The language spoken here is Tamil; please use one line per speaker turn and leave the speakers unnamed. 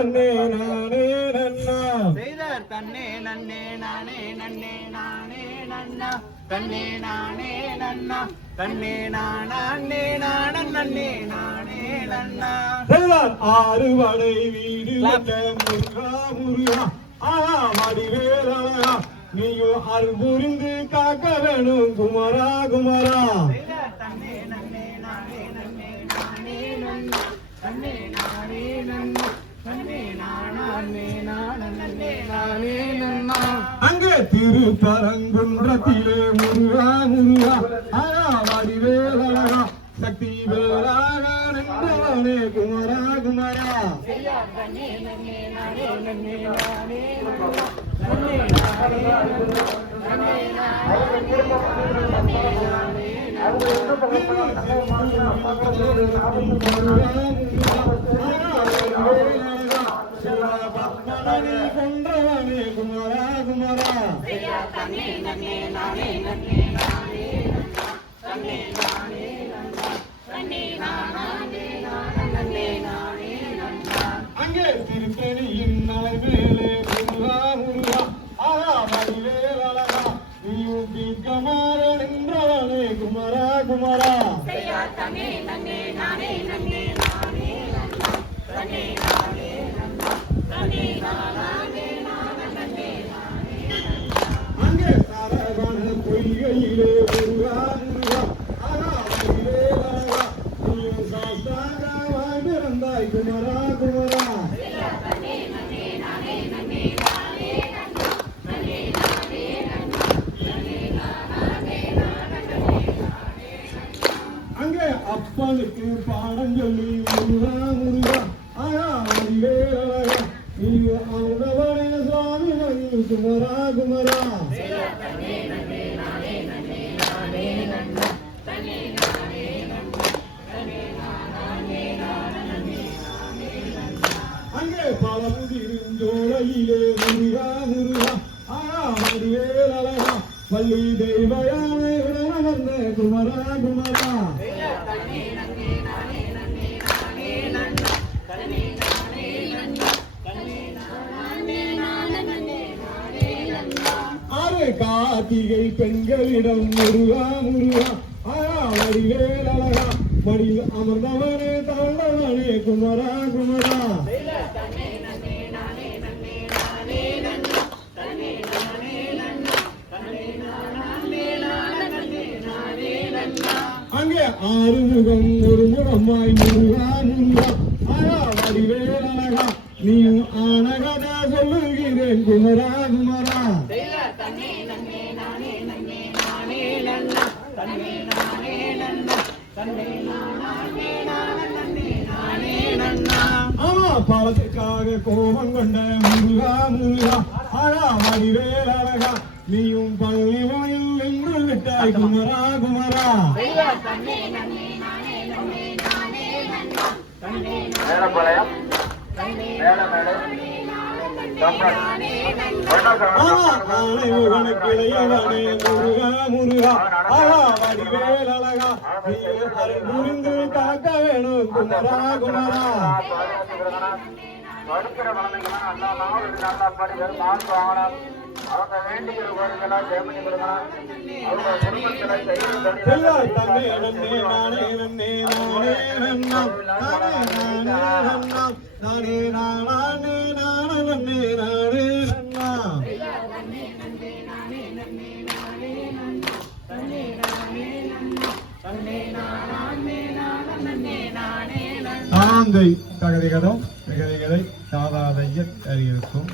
நன்னே நானே நன்னா.
செய்தார். தன்னே நன்னே நானே நன்னே நானே நன்னா. தன்னே நானே நன்னா. தன்னே நானே நானன் நன்னே நானே நன்னா.
செல்வார் ஆறு வடை வீடு முருகா முருகா. ஆஹா வடிவேலழகா நீயும் அருள் புரிந்து காக்க வேணும். குமரா குமரா.
செய்தார். தன்னே நன்னே நானே நன்னே நானே நன்னா. தன்னே நானே நன்னா. தன்னே நானே நானன் நன்னே நானே நன்னா
அங்கே திருப்பரங்குன்றத்திலே முருகா முருகா. ஆஹா வடிவேலழகா சக்தி வேலாக நின்றவனே குமரா. குமரா
அவங்க தன்னே நன்னே நானே நன்னே நானே நன்னா தன்னே நானே நன்னா தன்னே
கொன்றவனே குமரா குமரா. அங்கே திருப்பணியின் மலை மேலே முருகா முருகா ஆஹா வடிவேல் அழகா நீயும் தீர்க்கமாற நின்றவனே குமரா குமரா. அங்கே அப்பனுக்கு பாடம் சொல்லி முருகா முருகா. ஆயா வடிவேலழகா நீ அவனவனே சுவாமி மணி குமரா குமரா. அங்கே பழமுதிருஞ்சோலையிலே முருகா முருகா. ஆயா வடிவேலழகா பள்ளி தெய்வ கார்த்திகை பெண்களிடம் முருகா முருகா. ஆயா வடிவேல் அழகா. மடியில் அமர்ந்தவனே தாழ்ந்தவனே குமரா குமரா. அங்கே ஆறு முகம் ஒரு முகமாய் முருகா முருகா. ஆயா வடிவேல் அழகா. நீயும் ஆனகதா சொல்லுகிறேன் குமரா பாவத்துக்காக கோபம் கொண்ட முருகா முருகா அழா வடிவேல் அழகா நீயும் பழனி நின்று விட்டாய் குமரா குமரா.
மேலப்பாளையம். மேலமேடு
ஆமா ஆனை முருகா முருகா ஆயா வடிவேல் அழகா புரிந்து காக்க வேணும் குமரா குமரா
குழந்தைங்களாம் நல்லா நாள் நல்லா படிக்கிற மார்க் வாங்கணும் அவங்க வேண்டிக்கிற ஜெயமணி கொடுக்கணும் அவங்க செய்ய
நானே நானே நானே நானே நானே ஆந்தை தகதிகளும் தகதிகளை சாதாதைய அறிவிக்கும்.